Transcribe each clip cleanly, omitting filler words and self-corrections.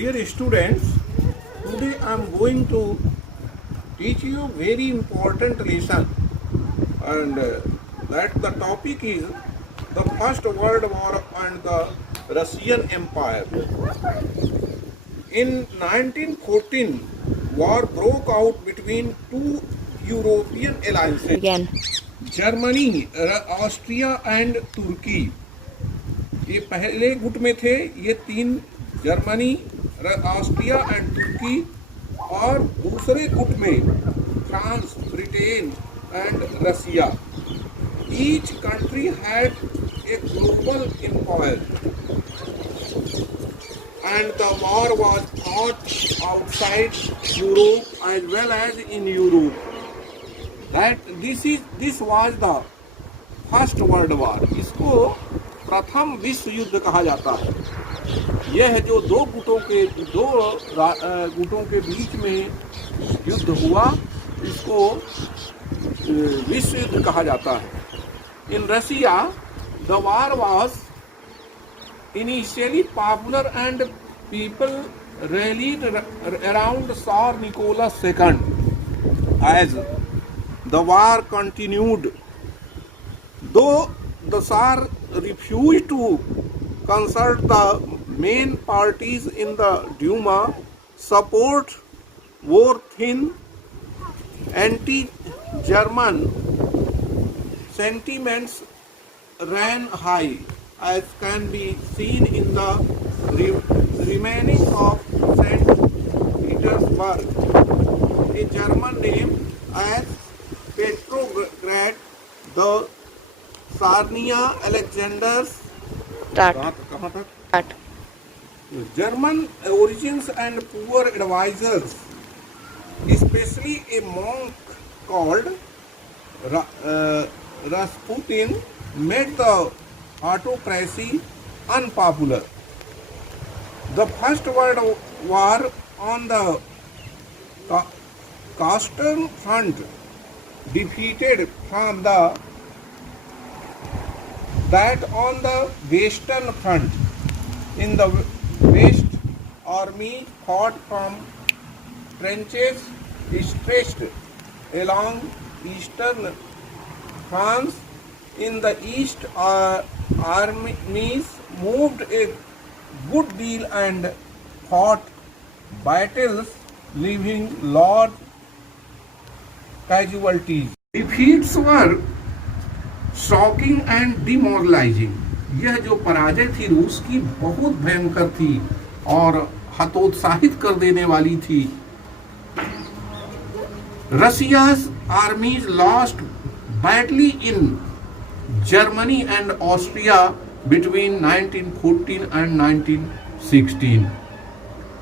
Dear students, today I am going to teach you very important lesson, and that the topic is the First World War and the Russian Empire. In 1914, war broke out between two European alliances, Again. Germany, Austria and तुर्की। ये पहले गुट में थे, ये तीन, Germany, Austria and तुर्की, और दूसरे गुट में France, Britain and Russia. Each country had a global empire and the war was fought outside Europe as well as in Europe. This was the First World War. इसको प्रथम विश्व युद्ध कहा जाता है। यह जो दो गुटों के बीच में युद्ध हुआ, इसको विश्व युद्ध कहा जाता है। In Russia, the war was initially popular and people rallied around Tsar Nicholas II. As the war continued, though the Tsar refused to consult the main parties in the Duma, support wore thin, anti-German sentiments ran high, as can be seen in the remaining of St. Petersburg, a German name as Petrograd, the Sarnia, Alexander's German origins and poor advisors, especially a monk called Rasputin, made the autocracy unpopular. The First World War on the Eastern Front defeated from that on the Western Front. In the West, army fought from trenches stretched along eastern France. In the east, armies moved a good deal and fought battles, leaving large casualties. Defeats were shocking and demoralizing. यह जो पराजय थी रूस की, बहुत भयंकर थी और हतोत्साहित कर देने वाली थी। Russia's armies lost badly in Germany and Austria between 1914 and 1916.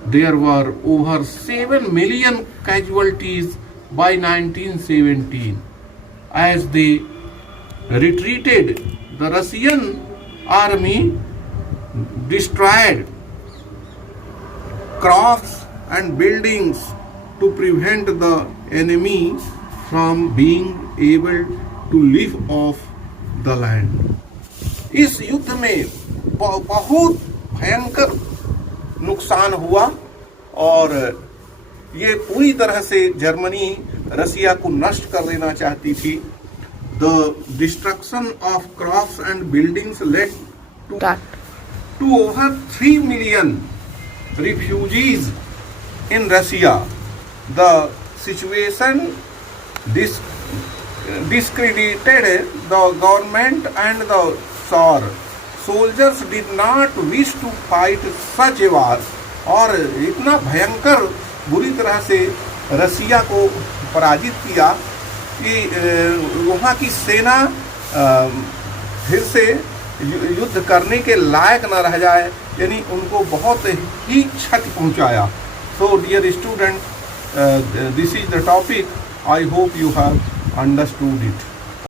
There were over 7 million casualties by 1917. As they retreated, the Russian army destroyed crafts and buildings to prevent the enemy from being able to live off the land. इस युद्ध में बहुत भयंकर नुकसान हुआ और ये पूरी तरह से जर्मनी रसिया को नष्ट कर देना चाहती थी। The destruction of crops and buildings led to over 3 million refugees in Russia. The situation discredited the government and the Tsar. Soldiers did not wish to fight such a war. और इतना भयंकर बुरी तरह से रसिया को पराजित किया कि वहाँ की सेना फिर से युद्ध करने के लायक न रह जाए, यानी उनको बहुत ही क्षति पहुँचाया। So dear students, this is the topic. I hope you have understood it.